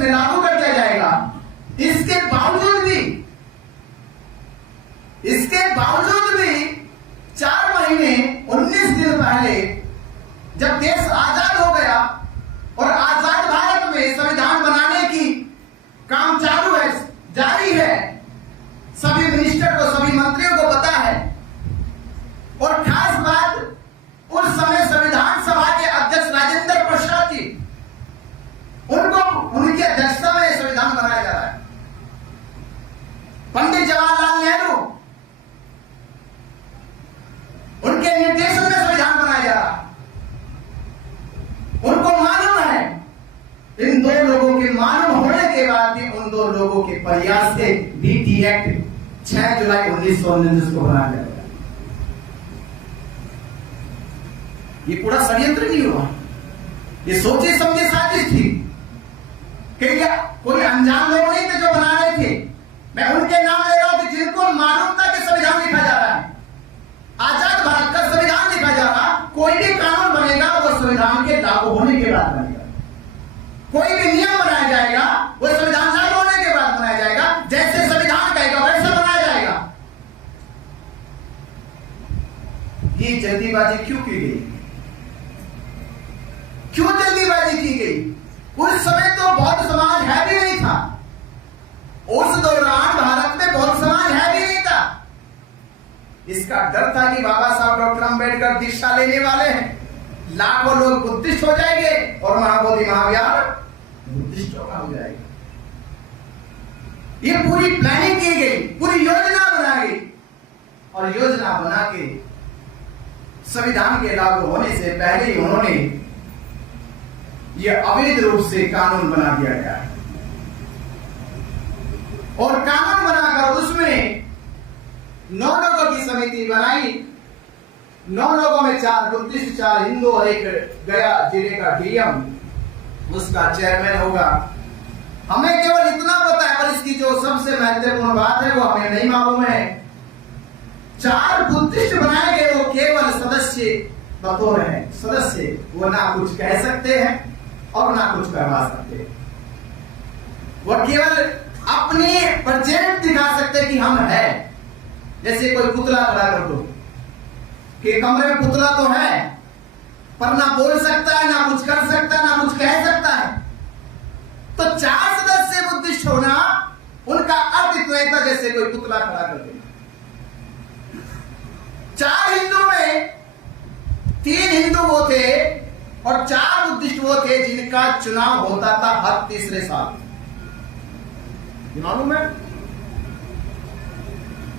में लागू कर दिया जाएगा। इसके बावजूद भी 4 महीने 19 दिन पहले जब देश आजाद हो गया और आजाद भारत में संविधान बनाने की काम चालू है, जारी है, सभी मिनिस्टर को, सभी मंत्रियों को पता है। और खास बात, उस समय संविधान सभा के अध्यक्ष राजेंद्र प्रसाद जी, उनकी अध्यक्षता में संविधान बनाया जा रहा है। पंडित जवाहरलाल नेहरू, उनके निर्देशन में संविधान बनाया जा रहा है। उनको मालूम है, इन 2 लोगों के मालूम होने के बाद भी उन 2 लोगों के प्रयास से बीटी एक्ट 6 जुलाई 1949 को बनाया गया। ये पूरा षड्यंत्र नहीं हुआ, ये सोचे समझे साजिश थी कि क्या कोई अनजान लोग नहीं थे जो बना रहे थे। मैं उनके नाम ले रहा हूं कि जिनको मालूम था कि संविधान लिखा जा रहा है, आजाद भारत का संविधान लिखा जा रहा। कोई भी कानून बनेगा वो संविधान के लागू होने के बाद बनेगा, कोई भी नियम बनाया जाएगा वो संविधान लागू होने के बाद बनाया जाएगा। जैसे संविधान कहेगा वैसा बनाया जाएगा। ये जल्दीबाजी क्यों की गई? क्यों जल्दीबाजी की गई? उस समय तो बौद्ध समाज है भी नहीं था। उस दौरान भारत में बौद्ध समाज है भी नहीं था। इसका डर था कि बाबा साहब डॉक्टर अंबेडकर दीक्षा लेने वाले हैं, लाखों लोग बुद्धिस्ट हो जाएंगे और महाबोधि महाविहार बुद्धिस्टों का हो जाएगा। ये पूरी प्लानिंग की गई, पूरी योजना बनाई गई और योजना बना के संविधान के लागू होने से पहले ही उन्होंने यह अवैध रूप से कानून बना दिया गया है। और कानून बनाकर उसमें 9 लोगों की समिति बनाई। 9 लोगों में 4 बुद्धिस्ट, 4 हिंदू और एक गया जिले का डीएम उसका चेयरमैन होगा। हमें केवल इतना पता है, पर इसकी जो सबसे महत्वपूर्ण बात है वो हमें नहीं मालूम है। 4 बुद्धिस्ट बनाए गए, वो केवल सदस्य बतौर है सदस्य, वो ना कुछ कह सकते हैं और ना कुछ करवा सकते। वो केवल अपनी प्रेजेंट दिखा सकते कि हम हैं। जैसे कोई पुतला खड़ा कर दो कि कमरे में पुतला तो है, पर ना बोल सकता है, ना कुछ कर सकता है, ना कुछ कह सकता है। तो 4 सदस्य बुद्धिस्ट होना, उनका अर्थ इतना ही था जैसे कोई पुतला खड़ा कर देना। 4 हिंदू में 3 हिंदू वो थे और 4 बुद्धिस्ट वो थे जिनका चुनाव होता था हर 3रे साल। मालूम है?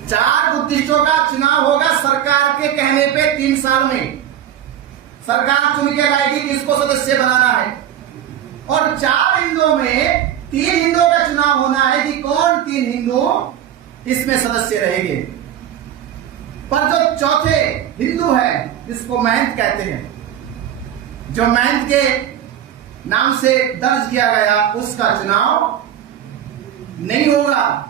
4 बुद्धिस्टों का चुनाव होगा सरकार के कहने पे 3 साल में। सरकार चुन के लाएगी किसको सदस्य बनाना है। और 4 हिंदुओं में 3 हिंदुओं का चुनाव होना है कि कौन 3 हिंदू इसमें सदस्य रहेंगे। पर जो चौथे हिंदू है, जिसको महंत कहते हैं, जो महंत के नाम से दर्ज किया गया, उसका चुनाव नहीं होगा।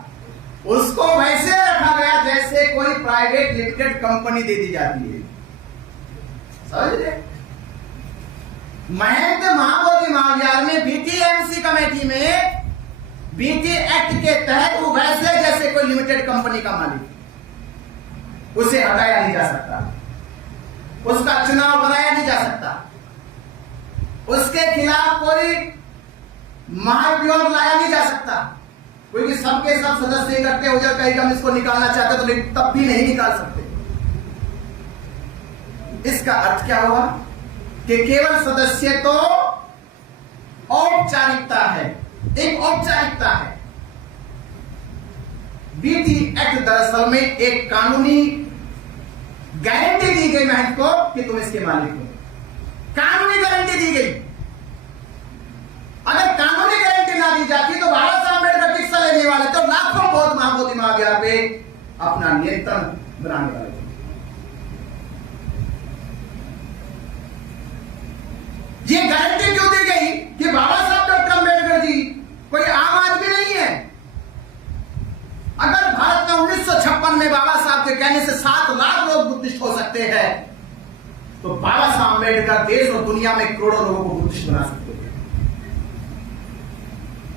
उसको वैसे रखा गया जैसे कोई प्राइवेट लिमिटेड कंपनी दे दी जाती है। समझ रहे? महंत महाबोधि महाविहार में बीटीएमसी कमेटी में बीटी एक्ट के तहत वो वैसे जैसे कोई लिमिटेड कंपनी का मालिक, उसे हटाया नहीं जा सकता, उसका चुनाव बनाया नहीं जा सकता, उसके खिलाफ कोई महाभियोग लाया नहीं जा सकता। क्योंकि सबके सब सदस्य इकट्ठे हो जाए, कहीं हम इसको निकालना चाहते तो तब भी नहीं निकाल सकते। इसका अर्थ क्या हुआ कि केवल सदस्य तो औपचारिकता है, एक औपचारिकता है। बीटी एक्ट दरअसल में एक कानूनी गारंटी दी गई महंत को कि तुम इसके मालिक हो। कानूनी गारंटी दी गई। अगर कानूनी गारंटी ना दी जाती तो बाबा साहब अम्बेडकर दीक्षा लेने वाले तो लाखों बौद्ध महाबोधि महाविहार पे अपना नियंत्रण बनाने वाले थे। ये गारंटी क्यों दी गई कि बाबा साहब डॉक्टर अम्बेडकर जी कोई आम आदमी नहीं है। अगर भारत में 1956 में बाबा साहब के कहने से 7 लाख लोग बुद्धिस्ट हो सकते हैं, तो बाबा साहब अम्बेडकर देश और दुनिया में करोड़ों लोगों को बुद्धिस्ट बना सकते हैं।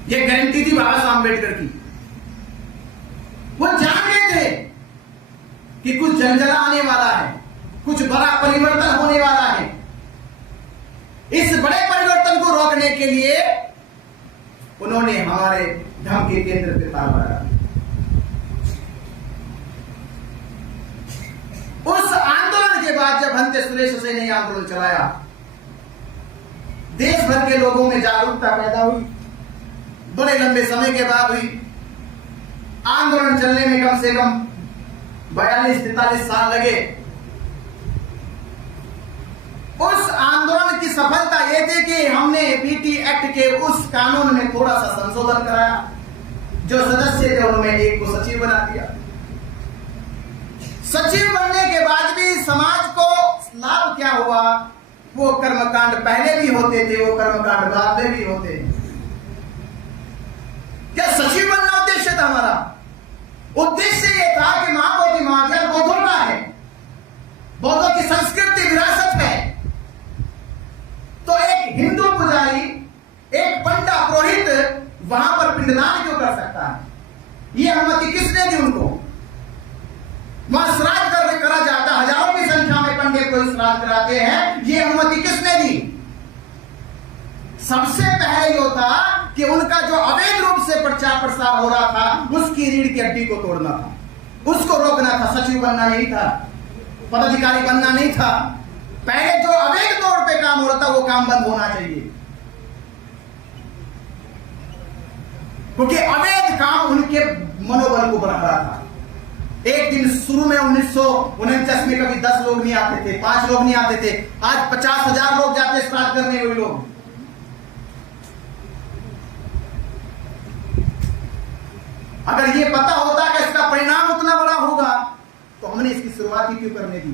ये गारंटी थी बाबा साहब अम्बेडकर की। वो जान गए थे कि कुछ जंजला आने वाला है, कुछ बड़ा परिवर्तन होने वाला है। इस बड़े परिवर्तन को रोकने के लिए उन्होंने हमारे धर्म के केंद्र पे ताल लगाया। उस आंदोलन के बाद जब हंते सुरेश हुसैन ने आंदोलन चलाया, देश भर के लोगों में जागरूकता पैदा हुई। बड़े लंबे समय के बाद हुई। आंदोलन चलने में कम से कम 42-43 साल लगे। उस आंदोलन की सफलता यह थी कि हमने पीटी एक्ट के उस कानून में थोड़ा सा संशोधन कराया। जो सदस्य थे उन्होंने एक को सचिव बना दिया। सचिव बनने के बाद भी समाज को लाभ क्या हुआ? वो कर्मकांड पहले भी होते थे, वो कर्मकांड बाद में भी होते हैं। क्या सचिव बनना उद्देश्य था हमारा? उद्देश्य यह था कि महाबोधि महाविद्यालय बौद्धों का है, बौद्धों की संस्कृति विरासत है। तो एक हिंदू पुजारी, एक पंडा पुरोहित वहां पर पिंडदान क्यों कर सकता है? यह अनुमति किसने दी उनको? वहां श्राद्ध करा जाता, हजारों की संख्या में पंडे को श्राद्ध कराते हैं, यह अनुमति किसने दी? सबसे पहले जो था कि उनका जो अवैध रूप से प्रचार प्रसार हो रहा था, उसकी रीढ़ की हड्डी को तोड़ना था, उसको रोकना था। सचिव बनना नहीं था, पदाधिकारी बनना नहीं था। पहले जो अवैध तौर पे काम हो रहा था वो काम बंद होना चाहिए, क्योंकि अवैध काम उनके मनोबल को बढ़ा रहा था। एक दिन शुरू में 1949 में कभी 10 लोग नहीं आते थे, 5 लोग नहीं आते थे। आज 50,000 लोग जाते श्राद्ध करने हुए लोग। अगर ये पता होता कि इसका परिणाम उतना बड़ा होगा तो हमने इसकी शुरुआत ही क्यों करने दी?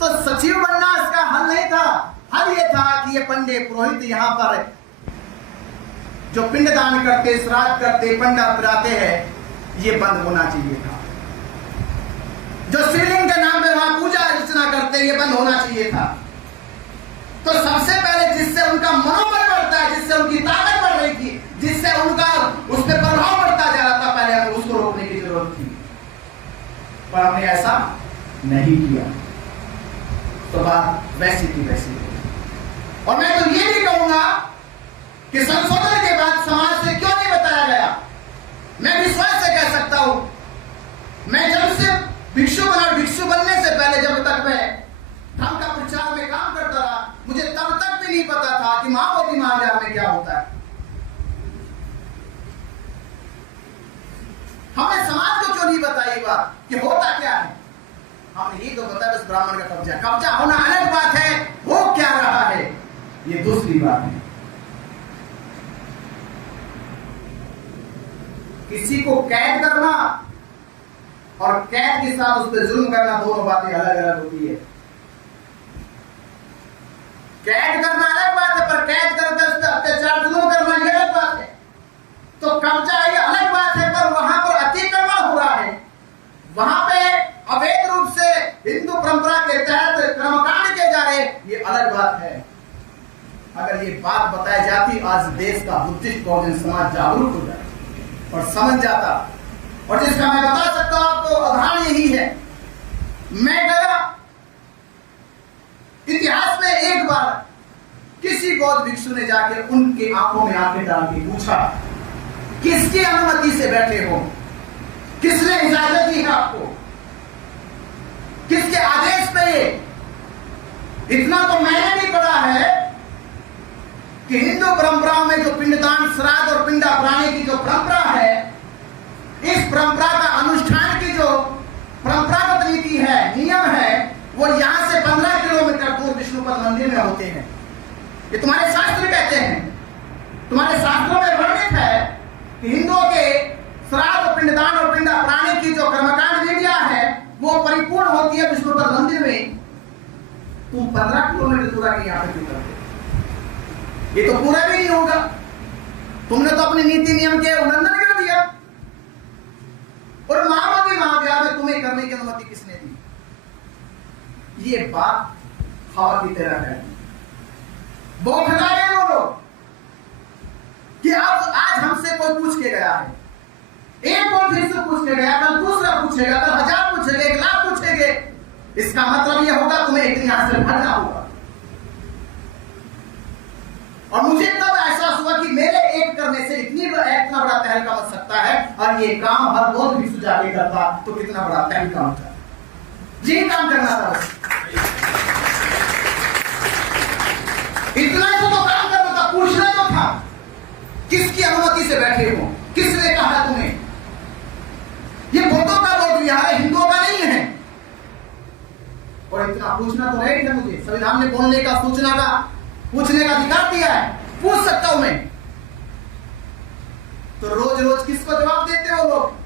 तो सचिव बनना इसका हल नहीं था। हल ये था कि ये पंडे पुरोहित यहां पर जो पिंडदान करते, श्राद्ध करते, पंडा पिराते हैं, ये बंद होना चाहिए था। जो शिवलिंग के नाम पे वहां पूजा अर्चना करते, ये बंद होना चाहिए था। तो सबसे पहले जिससे उनका मनोबल बढ़ता है, जिससे उनकी ताकत बढ़ रही थी, जिससे उनका उस पर प्रभाव बढ़ता जा रहा था, पहले हमें उसको रोकने की जरूरत थी। पर हमने ऐसा नहीं किया, तो बात वैसी थी वैसी। और मैं तो ये भी कहूंगा कि संशोधन के बाद समाज से क्यों नहीं बताया गया? मैं विश्वास से कह सकता हूं, मैं जब से भिक्षु बना, भिक्षु बनने से पहले जब तक मैं धर्म का प्रचार में काम करता रहा, मुझे तब तक भी नहीं पता था कि महाबोधि महाविद्यालय में क्या होता है। हमने समाज को क्यों नहीं बताई बात कि होता क्या है? हमने ये तो बताया बस ब्राह्मण का कब्जा। कब्जा होना अलग बात है, हो क्या रहा है ये दूसरी बात है। किसी को कैद करना और कैद के साथ उस पर जुल्म करना, दोनों बातें अलग अलग होती है। कैद करना अलग बात है, पर कैद करके उस पर अत्याचार जुल्म करना ये अलग बात है। तो कब्जा ये अलग बात है, पर वहां पर अतिक्रमण हो रहा है, वहां पे अवैध रूप से हिंदू परंपरा के तहत कर्मकांड किए जा रहे, ये अलग बात है। अगर ये बात बताई जाती, आज देश का बुद्धिस्ट बहुजन समाज जागरूक हो जाए और समझ जाता। और जिसका मैं बता सकता हूं आपको उदाहरण यही है। मैं गया इतिहास में एक बार, किसी बौद्ध भिक्षु ने जाके उनके आंखों में आंखें डाल के पूछा, किसकी अनुमति से बैठे हो? किसने इजाजत दी है आपको? किसके आदेश पे? इतना तो मैंने भी पढ़ा है कि हिंदू परंपराओं में जो पिंडदान, श्राद्ध और पिंडा प्राणी की जो परंपरा है, इस परंपरा का अनुष्ठान की जो परंपरागत रीति है, नियम है, वो यहां से 15 किलोमीटर दूर विष्णुपद मंदिर में होते हैं। ये तुम्हारे शास्त्र कहते हैं, तुम्हारे शास्त्रों में वर्णित है कि हिंदुओं के श्राद्ध, पिंडदान और पिंडा प्राणी की जो कर्मकांड विधियां है, वो परिपूर्ण होती है विष्णुपद मंदिर में। तुम 15 किलोमीटर दूर आके यहां पे क्यों करते? ये तो पूरा भी नहीं होगा। तुमने तो अपने नीति नियम के उल्लंघन कर दिया। और महाबोधि महाविद्यालय में तुम्हें करने की अनुमति किसने दी? ये बात हवा की तरह है। बौखला गए वो लोग। कि अब आज हमसे कोई पूछ के गया है, एक कौन फिर से पूछ के गया, कल दूसरा पूछेगा, कल 1000 पूछेंगे, 1 लाख पूछेंगे। इसका मतलब यह होगा तुम्हें एक दिन यहां से भरना होगा। और मुझे तब एहसास हुआ कि मेरे एक करने से इतना बड़ा तहलका मच सकता है, और ये काम हर रोज भी सुझा के करता तो कितना बड़ा तहलका होता। ये काम करना था, इतना ही तो काम करना था। पूछना तो था किसकी अनुमति से बैठे हो, किसने कहा तुम्हें? ये बौद्धों का वोट विहार है, हिंदुओं का नहीं है। और इतना पूछना तो है कि मुझे संविधान ने बोलने का, सूचना का, पूछने का अधिकार दिया है, पूछ सकता हूं मैं। तो रोज रोज किसको जवाब देते हो लोग?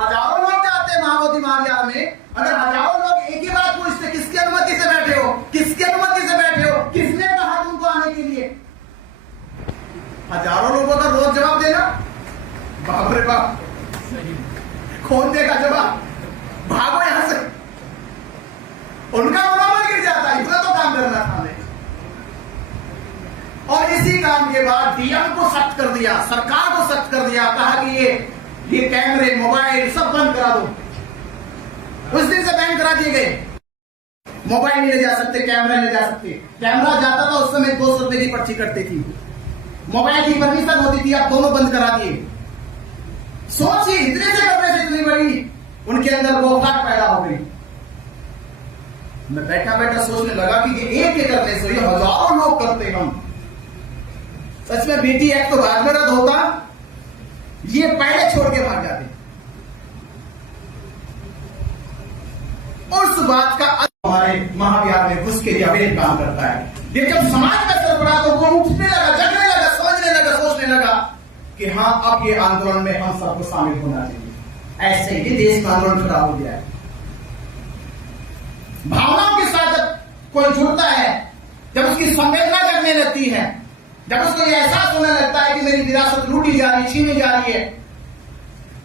हजारों लोग जाते हैं महाबोधि महाविहार में, अगर हजारों लोग एक ही बात पूछते, किसकी अनुमति से बैठे हो, किसकी अनुमति से बैठे हो, किसने कहा तुमको आने के लिए? हजारों लोगों का रोज जवाब देना, बाप रे बाप, कौन देगा जवाब? भागो यहां से। उनका मनोबल गिर जाता है, इतना तो काम करना था हमें। और इसी काम के बाद डीएम को सख्त कर दिया, सरकार को सख्त कर दिया, कहा कि ये कैमरे, मोबाइल सब बंद करा दो। उस दिन से बैन करा दिए गए। मोबाइल नहीं ले जा सकते, कैमरा नहीं ले जा सकते। कैमरा जाता था उस समय 200 रुपए की पर्ची कटती थी, मोबाइल की परमिशन होती थी, आप दोनों बंद करा दिए। सोचिए, इतने से करने से इतनी बड़ी उनके अंदर बौखलाहट पैदा हो गई। मैं बैठा बैठा सोचने लगा कि एक के करने से हजारों लोग करते हम। सच में बीटी एक्ट तो बाद में रद्द होता, ये पहले छोड़ के भाग जाते। उस बात का हमारे महाविहार में घुस के अवैध काम करता है। ये जब समाज का असर पड़ा तो वो उठने लगा, जगने लगा, समझने लगा, सोचने लगा कि हाँ, अब ये आंदोलन में हम सबको शामिल होना चाहिए। ऐसे ही देश का आंदोलन खड़ा हो गया है। भावनाओं के साथ जब कोई जुड़ता है, जब उसकी संवेदना जगने लगती है, जब उसको यह एहसास होने लगता है कि मेरी विरासत लूटी जा रही, छीनी जा रही है,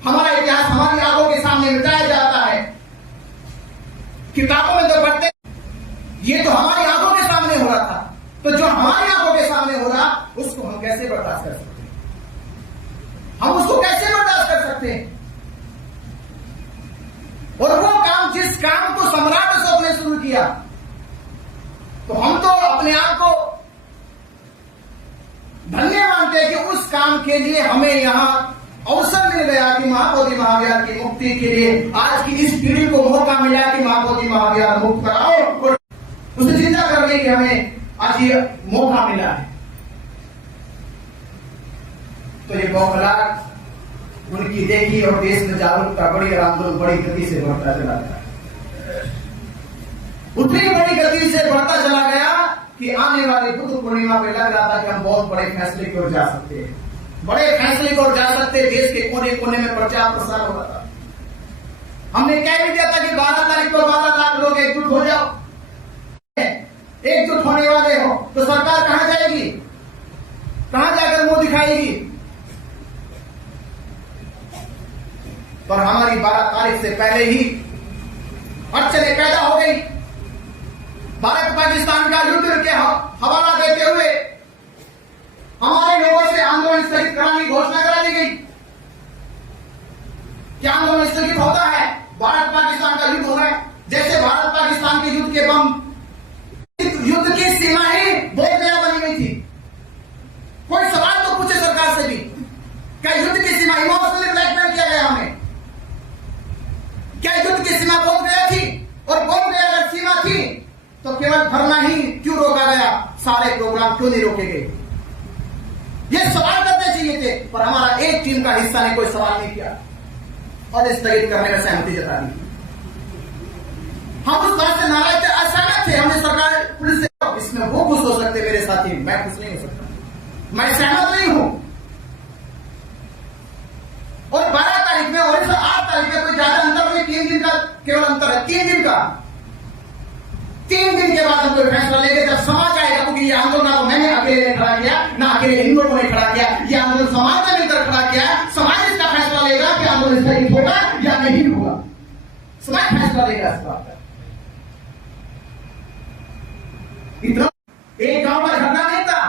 हमारा इतिहास हमारी आंखों के सामने मिटाया जाता है। किताबों में तो पढ़ते, ये तो हमारी आंखों के सामने हो रहा था, तो जो हमारी आंखों के सामने हो रहा, उसको हम कैसे बर्दाश्त कर सकते हैं? हम उसको कैसे बर्दाश्त कर सकते हैं? और वो काम, जिस काम को सम्राट अशोक ने शुरू किया, तो हम तो अपने आप को धन्य मानते हैं कि उस काम के लिए हमें यहां अवसर मिल गया कि महाबोधि महाविहार की मुक्ति के लिए आज की इस पीढ़ी को मौका मिला कि महाबोधि महाविहार मुक्त कराओ, और उसे जिंदा करने के हमें आज ये मौका मिला है। तो ये बौखलाहट उनकी देखी और देश में जागरूकता बड़ी, आंदोलन बड़ी गति से बढ़ता चला गया। उतनी बड़ी गति से बढ़ता चला गया कि आने वाली बुद्ध पूर्णिमा पे लग रहा था कि हम बहुत बड़े फैसले की ओर जा सकते हैं, बड़े फैसले की ओर जा सकते हैं। देश के कोने कोने में प्रचार प्रसार हो रहा था। हमने कह भी दिया था कि 12 तारीख को 12 लाख लोग एकजुट हो जाओ। एकजुट होने वाले हो तो सरकार कहां जाएगी, कहां जाकर मुंह दिखाएगी? पर हमारी 12 तारीख से पहले ही अड़चनें पैदा हो गई। भारत पाकिस्तान का युद्ध के हवाला देते हुए हमारे लोगों से आंदोलन स्थगित कराने की घोषणा करा दी गई। क्या आंदोलन स्थगित होता है? भारत पाकिस्तान का युद्ध हो रहा है। जैसे भारत पाकिस्तान के युद्ध के बम, युद्ध की सीमा ही बहुत नया बनी गई थी। कोई सवाल तो पूछे सरकार से भी, क्या युद्ध की सीमा इमोशनली ब्लैकमेल किया गया हमें? क्या युद्ध की सीमा पहुंच गया थी? और पहुंच गया अगर सीमा थी तो केवल भरना ही क्यों रोका गया? सारे प्रोग्राम क्यों नहीं रोके गए? ये सवाल करने चाहिए थे, पर हमारा एक टीम का हिस्सा ने कोई सवाल नहीं किया और स्थगित करने में सहमति जता दी। हम उस बात से नाराज थे, असहमत थे। हमने सरकार, पुलिस से, इसमें वो खुश हो सकते मेरे साथी, मैं खुश नहीं हो सकता, मैं सहमत नहीं हूं। और 12 तारीख में और 8 तारीख में कोई ज्यादा अंतर नहीं, 3 दिन का केवल अंतर है, 3 दिन का। 3 दिन के बाद हम कोई फैसला लेंगे जब समाज आएगा, क्योंकि ये आंदोलन तो मैंने अकेले खड़ा किया, ना अकेले इन लोगों ने खड़ा किया, ये आंदोलन समाज ने मिलकर खड़ा किया। समाज इसका फैसला लेगा कि आंदोलन स्थगित होगा या नहीं होगा। समाज फैसला लेगा इस बात पर। इतना एक गांव का झगड़ा नहीं था,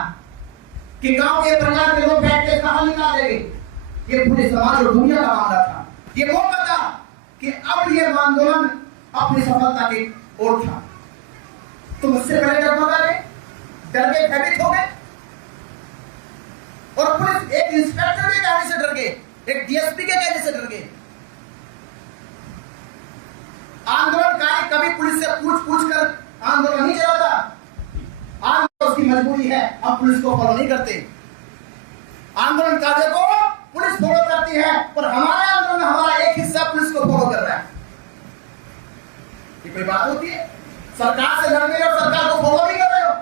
कि गांव के परिवार के लोग बैठ के कहां निकालेंगे। ये पूरे समाज और दुनिया का मामला था। ये मौका था कि अब ये आंदोलन अपनी सफलता की ओर था। तो मुझसे पहले डगमगा गए, डर गए, भयभीत हो गए, और पुलिस एक इंस्पेक्टर के कहने से डर गए, एक डीएसपी के कहने से डर गए। आंदोलनकारी कभी पुलिस से पूछ कर आंदोलन नहीं चलाता। आंदोलन उसकी मजबूरी है, हम पुलिस को फॉलो नहीं करते। आंदोलनकारियों को पुलिस फॉलो करती है, पर हमारे आंदोलन में हमारा एक हिस्सा पुलिस को फॉलो कर रहा है। ये कोई बात होती है? सरकार से लड़ रहे हो, सरकार को फॉलो नहीं कर रहे हो,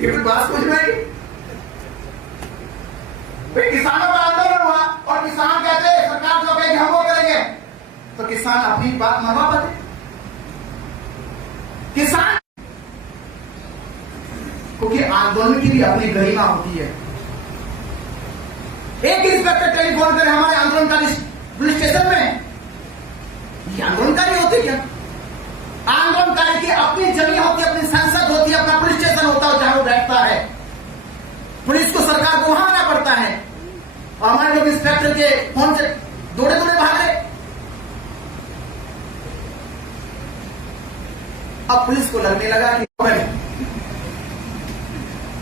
ये कोई बात समझ में आई? किसानों का आंदोलन हुआ और किसान कहते हैं सरकार जो कहेगी हम वो करेंगे, तो किसान अपनी बात मनवा पाते? किसान, क्योंकि आंदोलन की भी अपनी गरिमा होती है। एक इंस्पेक्टर टेलीफोन करे हमारे आंदोलनकारी पुलिस स्टेशन में, ये आंदोलनकारी होते क्या? आंदोलनकारी की अपनी जमीन होती है, अपनी संसद होती है, अपना पुलिस स्टेशन होता है जहां वो बैठता है। पुलिस को सरकार को वहां आना पड़ता है, और हमारे लोग इंस्पेक्टर के फोन से दौड़े भाग रहे। अब पुलिस को लगने लगा कि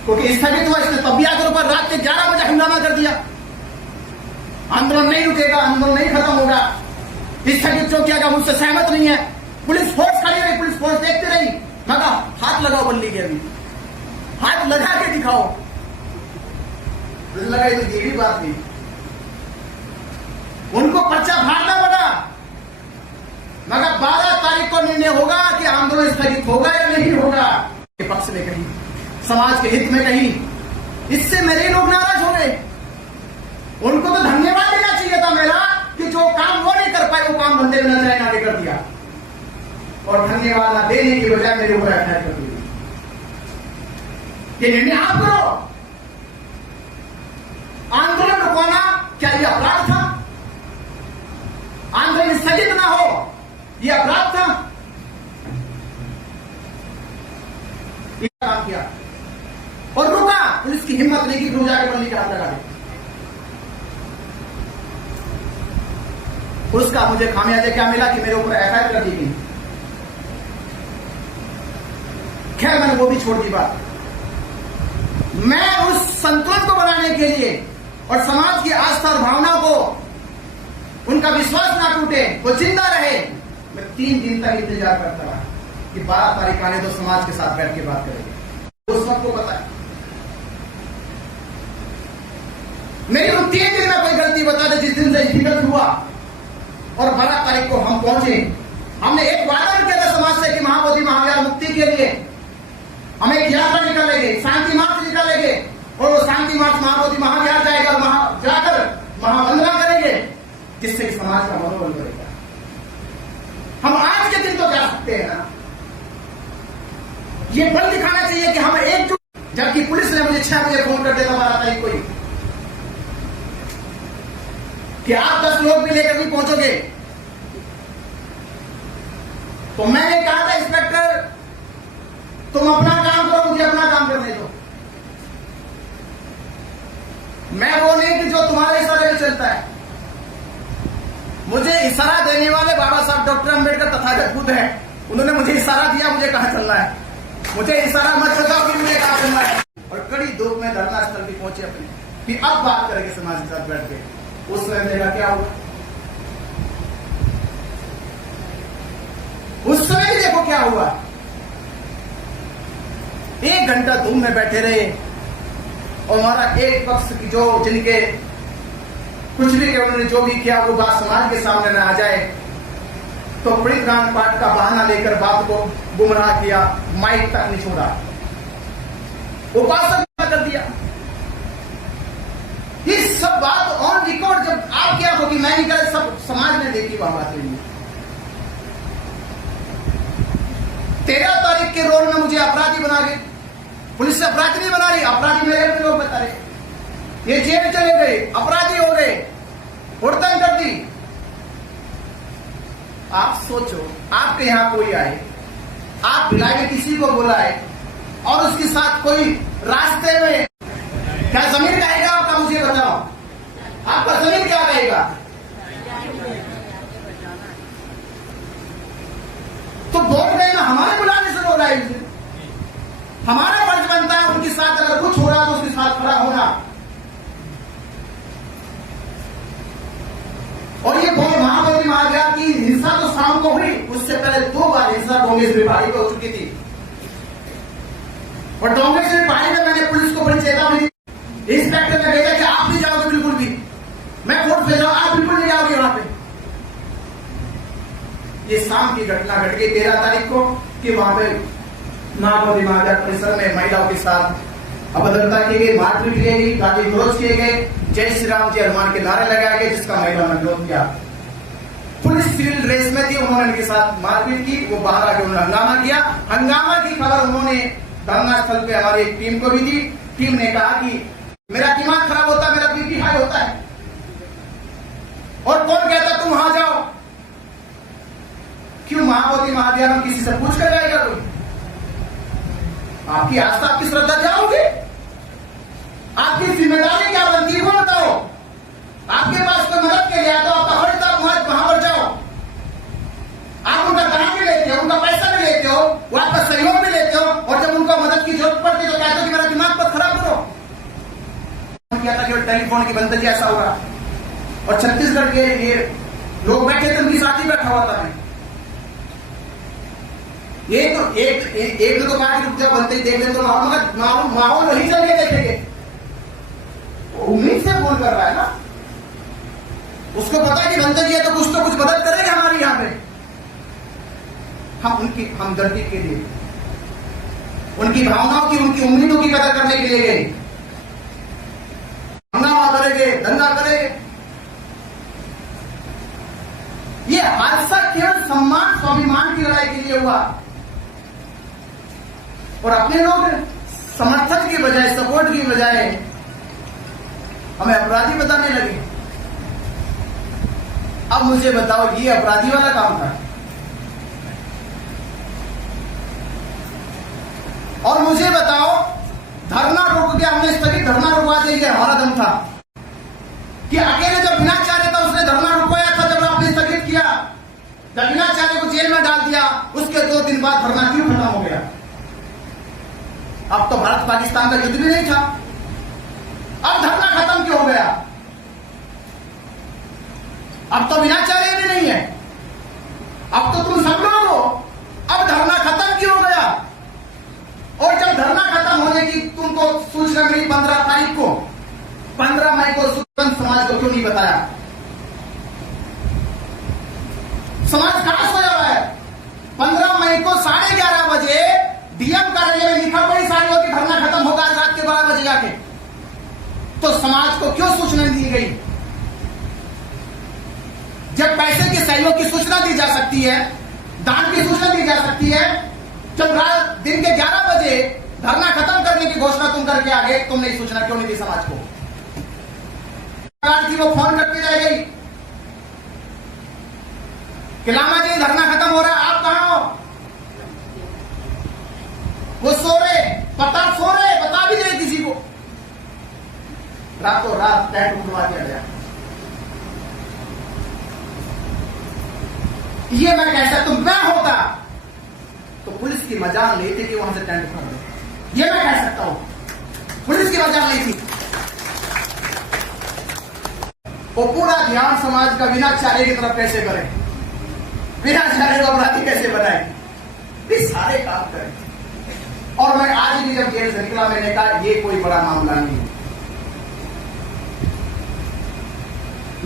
क्योंकि स्थगित हुआ, इसने तब भी आकर ऊपर रात के 11 बजे हंगामा कर दिया। आंदोलन नहीं रुकेगा, आंदोलन नहीं खत्म होगा, स्थगित जो किया गया मुझसे सहमत नहीं है। पुलिस फोर्स खड़ी रही, पुलिस फोर्स देखती रही। मगा हाथ लगाओ बल्ली के, अभी हाथ लगा के दिखाओ। लगा ये भी बात नहीं, उनको पर्चा फाड़ना पड़ा। मगर 12 तारीख को निर्णय होगा कि आंदोलन स्थगित होगा या नहीं होगा। के पक्ष में कहीं, समाज के हित में कहीं, इससे मेरे लोग नाराज हो गए। उनको तो धन्यवाद देना चाहिए था मेरा कि जो काम वो नहीं कर पाए वो काम बंदे बिना चाहे आगे कर दिया, और धन्यवाद ना देने की बजाय मेरे ऊपर अटैक कर दिया। ये निर्णय आप करो। आंदोलन रुकवाना क्या ये अपराध था? आंदोलन स्थगित ना हो ये अपराध था? ये काम किया और रुका। पुलिस की हिम्मत नहीं की गुरु जाके बल्ली का हाथ लगा दे। उसका मुझे खामियाजा क्या मिला कि मेरे ऊपर एफआईआर कर दी गई। खैर मैंने वो भी छोड़ दी बात। मैं उस संतुलन को बनाने के लिए और समाज की आस्था और भावना को, उनका विश्वास ना टूटे, वो जिंदा रहे, मैं 3 दिन तक इंतजार करता रहा कि 12 तारीख आने तो समाज के साथ बैठ के बात करेंगे। वो सबको पता है मेरी उन 3 दिन में कोई गलती बता दे जिस दिन से इंसिडेंट हुआ और 12 तारीख को हम पहुंचे। हमने एक वादा किया था समाज से कि महाबोधि महाविहार मुक्ति के लिए हम एक यात्रा निकालेंगे, शांति मार्च निकालेंगे, और वो शांति मार्च महाबोधि महाविहार जाएगा और जाकर महावंदना करेंगे, जिससे समाज का मनोबल बढ़ेगा। हम आज के दिन तो जा सकते हैं ना, ये बल दिखाना चाहिए कि हम एकजुट। जबकि पुलिस ने मुझे 6 बजे फोन कर दिया था 12 तारीख को ही कि आप 10 लोग भी लेकर नहीं पहुंचोगे। तो मैंने कहा था इंस्पेक्टर तुम अपना काम करो, मुझे अपना काम करने दो। मैं वो नहीं कि जो तुम्हारे इशारे में चलता है। मुझे इशारा देने वाले बाबा साहब डॉक्टर अंबेडकर तथागत बुद्ध हैं। उन्होंने मुझे इशारा दिया मुझे कहां चलना है। मुझे इशारा मत बताओ कि मुझे कहां चलना है। और कड़ी धूप में धरना स्थल भी पहुंचे अपने कि अब बात करेंगे समाज के साथ बैठ के। उस समय मेरा क्या हुआ, उस समय भी देखो क्या हुआ। 1 घंटा धूप में बैठे रहे और हमारा एक पक्ष की जो जिनके कुछ भी किया, उन्होंने जो भी किया वो बात समाज के सामने न आ जाए तो परित्राण पाठ का बहाना लेकर बात को गुमराह किया, माइक तक नहीं छोड़ा, उपासक कर दिया। ये सब बात ऑन रिकॉर्ड जब आप क्या होगी मैं नहीं कर, सब समाज ने देखी वह बात हुई। 13 तारीख के रोल में मुझे अपराधी बना गए। पुलिस से अपराधी नहीं बना रही, अपराधी मेरे पे लोग बता रहे। ये जेल चले गए, अपराधी हो गए, हुड़दंग कर दी। आप सोचो आपके यहां कोई आए, आप बुलाए किसी को बुलाए और उसके साथ कोई रास्ते में, क्या जमीन कहेगा आपका? मुझे बताओ, आपका जमीन क्या कहेगा? तो वोट देना हमारे बुलाने से हो रहा है। हमारा फर्ज बनता है उनके साथ अगर कुछ हो रहा तो उसके साथ खड़ा होना। और ये बहुत महामती महागया की हिंसा तो शाम को हुई, उससे पहले 2 बार हिंसा डोंगेश विभागी को हो चुकी थी। और डोंगेश विभागी में मैंने पुलिस को बड़ी चेतावनी दी। इंस्पेक्टर ने भेजा कि आप नहीं जाओगे बिल्कुल भी, मैं कोर्ट भेजा, आप बिल्कुल नहीं जाओगे वहां पे। ये शाम की घटना घट गई 13 तारीख को कि वहां पे महामती महागया परिसर में महिलाओं के साथ अभद्रता की गई, मारपीट की गई, गाली गलौज किए गए, जय श्री राम जय हनुमान के नारे लगाए गए, जिसका महिलाओं ने विरोध किया। पुलिस सिविल ड्रेस में थी, उन्होंने इनके साथ मारपीट की, वो बाहर आके उन्होंने हंगामा किया। हंगामा की खबर उन्होंने धरना स्थल पे हमारी एक टीम को भी दी। टीम ने कहा कि मेरा दिमाग खराब होता है, मेरा बीपी हाई होता है, और कौन कहता तुम वहां जाओ? क्यों महामती महागया किसी से पूछ कर जाएगा कोई? आपकी आस्था, आपकी श्रद्धा जाओगे? आपकी जिम्मेदारी क्या बनती है वो बताओ। आपके पास कोई मदद के लिए तो आपका हर आप वहां पर जाओ। आप उनका दान भी लेते हो, उनका पैसा भी लेते हो, वो आपका सहयोग भी लेते हो, और जब उनको मदद की जरूरत पड़ती है तो कहते हो कि मेरा दिमाग मत खराब करो। क्या था कि टेलीफोन की बंदगी ऐसा हो रहा, और छत्तीसगढ़ के ये लोग बैठे थे, उनकी साथी बैठा हुआ था। ये तो एक तो कहा कि जब बनते ही देख लें तो माहौल वही चल के देखेंगे। उम्मीद से फोन कर रहा है ना, उसको पता है कि बनते जी है तो कुछ मदद करेंगे हमारी यहाँ पे। हम उनकी हमदर्दी के लिए, उनकी भावनाओं की, उनकी उम्मीदों की कदर करने के लिए गए। हंगामा करेंगे, दंगा करेंगे। ये हादसा केवल सम्मान स्वाभिमान की लड़ाई के लिए हुआ, और अपने लोग समर्थन की बजाय, सपोर्ट की बजाय हमें अपराधी बताने लगे। अब मुझे बताओ, ये अपराधी वाला काम था? और मुझे बताओ, धरना रुक गया, हमने स्थगित धरना रुकवा दिया, हमारा दम था कि अकेले जब बिनाचार्य था उसने धरना रुकवाया था, जब आपने स्थगित किया, जब बिनाचार्य को जेल में डाल दिया, उसके 2 दिन बाद धरना क्यों खत्म हो गया? अब तो भारत पाकिस्तान का युद्ध भी नहीं था, अब धरना खत्म क्यों हो गया? अब तो बिनाचार्य भी नहीं है, अब तो तुम सब लोग हो, अब धरना खत्म क्यों हो गया? और जब धरना खत्म होने की तुमको सूचना मिली 15 तारीख को, 15 मई को सुरंग समाज को क्यों नहीं बताया? समाज कहां सोया हुआ है? 15 मई को 11:30 बजे डीएम कार्यालय में लिखा पड़ी सारी होगी, धरना खत्म होगा रात के 12 बजे जाके। तो समाज को क्यों सूचना दी गई? जब पैसे के सहयोग की सूचना दी जा सकती है, दान की सूचना दी जा सकती है, जब रात दिन के 11 बजे धरना खत्म करने की घोषणा तुम करके आ गए, तुमने सूचना क्यों नहीं दी समाज को? थी वो फोन करके रह गई कि लामा जी धरना खत्म हो रहा है, आप कहां हो? वो सो रहे, बता भी दे किसी को। रातों रात टेंट उठवा दिया गया। ये मैं कह सकता हूं, मैं होता तो पुलिस की मजाल नहीं थी कि वहां से टेंट उठा दे। ये मैं कह सकता हूं, पुलिस की मजाल नहीं थी। वो पूरा ध्यान समाज का बिनाचार्य की तरफ कैसे करें, बिनाचार्य को अपराधी कैसे बनाए, ये सारे काम करें। और मैं आज भी जब जेल से निकला, मैंने कहा ये कोई बड़ा मामला नहीं है।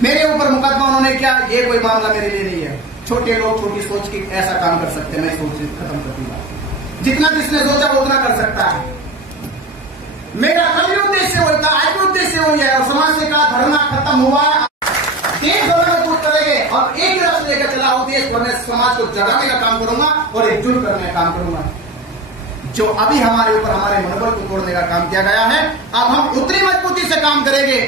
मेरे ऊपर मुकदमा उन्होंने क्या, ये कोई मामला मेरे लिए नहीं है। छोटे लोग छोटी सोच के ऐसा काम कर सकते हैं, मैं सोच खत्म कर दूंगा। जितना जिसने सोचा वो उतना कर सकता है। मेरा कल भी उद्देश्य वही था, आज भी उद्देश्य वही है। और समाज से कहा धरना खत्म हुआ, देश भर में दूर करेंगे और एक ही रास्ते लेकर चला हूं, देश भर में समाज को जगाने का काम करूंगा और एकजुट करने का काम करूंगा। जो अभी हमारे ऊपर हमारे मनोबल को तोड़ने का काम किया गया है, अब हम उतनी मजबूती से काम करेंगे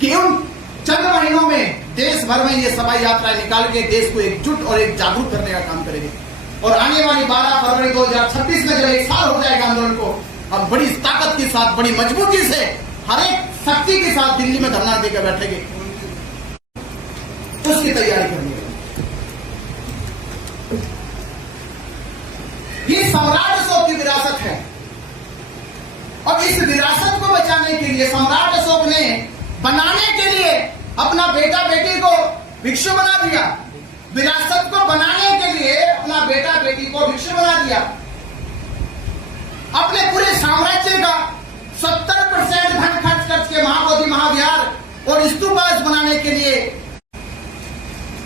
कि उन चंद महीनों में देश भर में ये सभा यात्राएं निकाल के देश को एकजुट और एक जागरूक करने का काम करेंगे। और आने वाली 12 फरवरी 2026 में जब 1 साल हो जाएगा आंदोलन को, अब बड़ी ताकत के साथ, बड़ी मजबूती से, हर एक शक्ति के साथ दिल्ली में धरना देकर बैठेंगे, उसकी तैयारी करनी है। ये सम्राट अशोक की विरासत है और इस विरासत को बचाने के लिए सम्राट अशोक ने बनाने के लिए अपना बेटा बेटी को भिक्षु बना दिया। विरासत को बनाने के लिए अपना बेटा बेटी को भिक्षु बना दिया। अपने पूरे साम्राज्य का 70% धन खर्च करके महाबोधि महाविहार और स्तूपास बनाने के लिए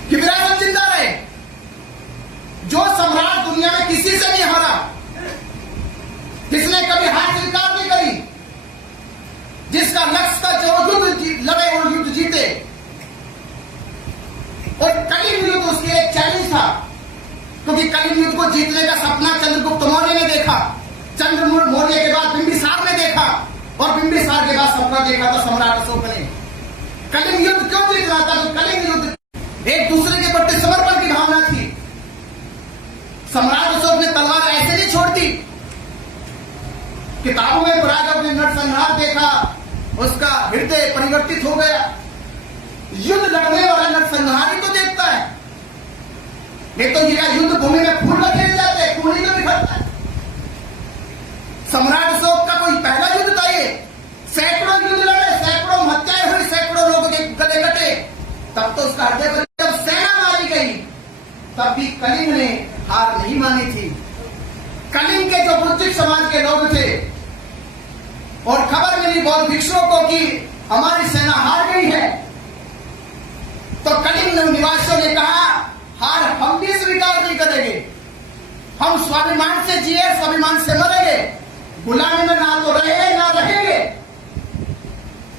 कि विरासत जिंदा रहे। जो सम्राट दुनिया में किसी से नहीं हारा, जिसने कभी हार स्वीकार नहीं करी, जिसका लक्ष्य था जो युद्ध लड़े और युद्ध जीते, और कलिंग युद्ध उसके एक चैलेंज था, क्योंकि कलिंग युद्ध को जीतने का सपना चंद्रगुप्त मौर्य ने देखा, चंद्रगुप्त मौर्य के बाद बिंबिसार ने देखा, और बिंबिसार के बाद सपना देखा था सम्राट अशोक ने। कलिंग युद्ध क्यों जीत रहा था? तो कलिंग युद्ध एक दूसरे के प्रति समर्पण की भावना थी। सम्राट अशोक ने तलवार ऐसे नहीं छोड़ती। किताबों में पुराजब ने नरसंहार देखा, उसका हृदय परिवर्तित हो गया। युद्ध लड़ने वाला नरसंहार ही तो देखता है, नहीं तो ये युद्ध भूमि में फूल लगे जाते हैं, खून ही तो निखरता है। सम्राट अशोक का कोई पहला युद्ध था ये, सैकड़ों युद्ध लड़े, सैकड़ों हत्याएं हुई, सैकड़ों लोगों के गले कटे, तब तो उसका हृदय जब सेना मारी गई तब भी कलिंग ने हार नहीं मानी थी। कलिंग के जो बुद्धिस्ट समाज के लोग थे और खबर मिली बौद्ध भिक्षुओं को कि हमारी सेना हार गई है, तो कलिंग निवासियों ने कहा हार हम भी स्वीकार नहीं करेंगे, हम स्वाभिमान से जिए, स्वाभिमान से मरेंगे, गुलामी में ना तो रहे ना रहेंगे।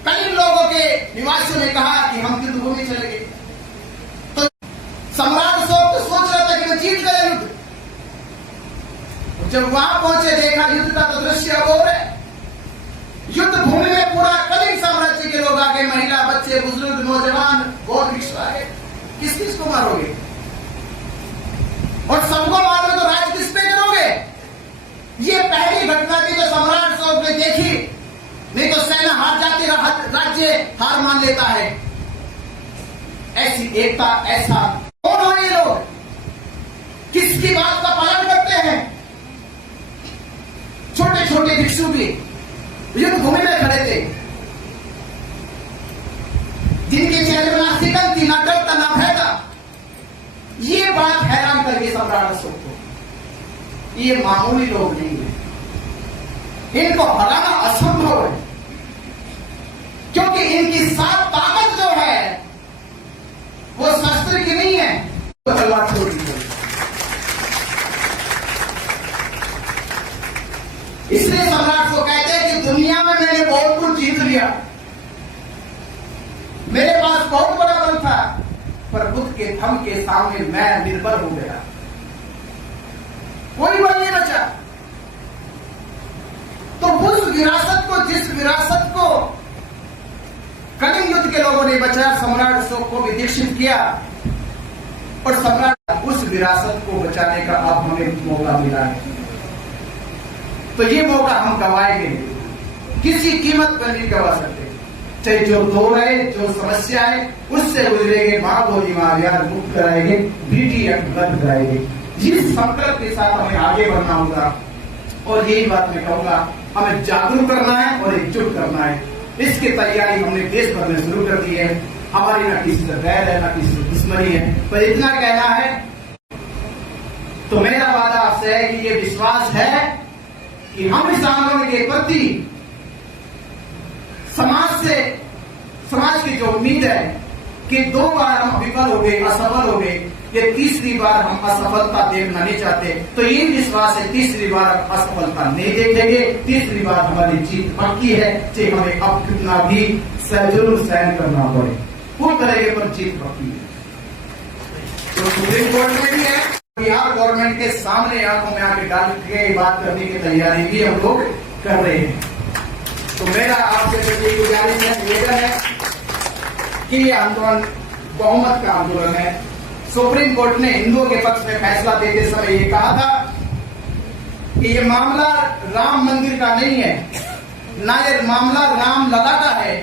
कलिंग लोगों के निवासियों ने कहा कि हम युद्ध भूमि चलेंगे। तो सम्राट अशोक तो सोच रहा था कि मैं जीत गया युद्ध। जब वहां पहुंचे देखा युद्ध का तो दृश्य अब और है। युद्ध भूमि में पूरा कलिंग साम्राज्य के लोग आ गए, महिला, बच्चे, बुजुर्ग, नौजवान, बौद्ध भिक्षु आ गए। किस किस को मारोगे? और सबको मारोगे तो राज किस पे करोगे? ये पहली घटना थी जो सम्राट अशोक ने देखी, नहीं तो सेना हार जाती, राज्य हार मान लेता है। ऐसी एकता, ऐसा कौन हो ये लोग? किसकी बात का पालन करते हैं? छोटे छोटे भिक्षु भी युद्ध भूमि में खड़े थे, जिनके चेहरे में ना सिकन थी, ना डर था, ना भय था। ये बात हैरान कर गई सम्राट अशोक को। ये मामूली लोग नहीं है, इनको हराना असंभव है, क्योंकि इनकी सात ताकत जो है वो शस्त्र की नहीं है, वो तलवार छोड़ दी। इसलिए सम्राट को कहते हैं कि दुनिया में मैंने बहुत कुछ जीत लिया, मेरे पास बहुत बड़ा बल था, पर बुद्ध के थम के सामने मैं निर्भर हो गया, कोई बल नहीं बचा। तो उस विरासत को, जिस विरासत को कलिंग युद्ध के लोगों ने बचाया, सम्राट अशोक को भी दीक्षित किया, और सम्राट उस विरासत को बचाने का अब हमें मौका मिला है। तो ये मौका हम गंवाएंगे, किसी कीमत पर नहीं गंवा सकते। चाहे जो दौर है, जो समस्या है, उससे गुजरेंगे, महाबोधि महाविहार मुक्त कराएंगे, बीटी एक्ट बंद कराएंगे। जिस संकल्प के साथ हमें आगे बढ़ना होगा, और यही बात मैं कहूंगा, हमें जागरूक करना है और एकजुट करना है। इसकी तैयारी हमने देश भर में शुरू कर दी है। हमारी ना किसी से बैर है, ना किसी से दुश्मनी है, पर इतना कहना है, तो मेरा वादा आपसे है कि ये विश्वास है कि हम इस आंदोलन के प्रति समाज की जो उम्मीद है कि 2 बार हम विफल हो गए, असफल हो गए, ये तीसरी बार हम असफलता देखना नहीं चाहते। तो ये विश्वास है, तीसरी बार असफलता नहीं देखेंगे, तीसरी बार हमारी जीत पक्की है, चाहे हमें अब कितना भी जुल्म सहन करना पड़े, वो करेंगे, पर जीत पक्की है। तो सुप्रीम कोर्ट में भी है, बिहार गवर्नमेंट के सामने आंखों में आके डाल के बात करने की तैयारी भी हम लोग कर रहे हैं। तो मेरा आपसे प्रति गुजारिश है, निवेदन है कि ये आंदोलन बहुमत का आंदोलन है। सुप्रीम कोर्ट ने हिंदुओं के पक्ष में फैसला देते समय ये कहा था कि ये मामला राम मंदिर का नहीं है, ना ये मामला राम लला का है।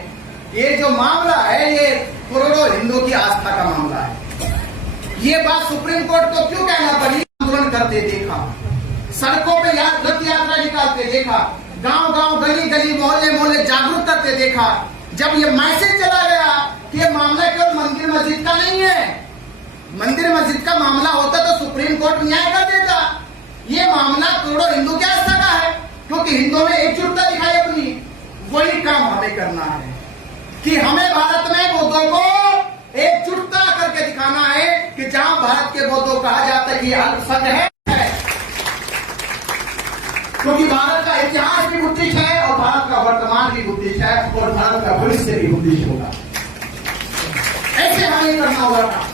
ये जो मामला है ये करोड़ों हिंदुओं की आस्था का मामला है। ये बात सुप्रीम कोर्ट को क्यों कहना पड़ी? आंदोलन करते देखा, सड़कों पे रथ यात्रा निकालते देखा, गांव गांव गली गली मोहल्ले मोहल्ले जागरूक करते देखा। जब ये मैसेज चला गया कि ये मामला केवल मंदिर मस्जिद का नहीं है, मंदिर मस्जिद का मामला होता तो सुप्रीम कोर्ट न्याय कर देता। ये मामला करोड़ों हिंदू की आस्था का है, क्योंकि हिंदुओं ने एकजुटता दिखाई अपनी। वही काम हमें करना है कि हमें भारत में बौद्धों को एकजुटता करके दिखाना है कि जहां भारत के बौद्धों कहा जाता है कि अल्पसंख्यक है, क्योंकि भारत का इतिहास भी बुद्धिस्ट है और भारत का वर्तमान भी बुद्धिस्ट है और भारत का भविष्य भी बुद्धिस्ट होगा। ऐसे हमें करना होगा।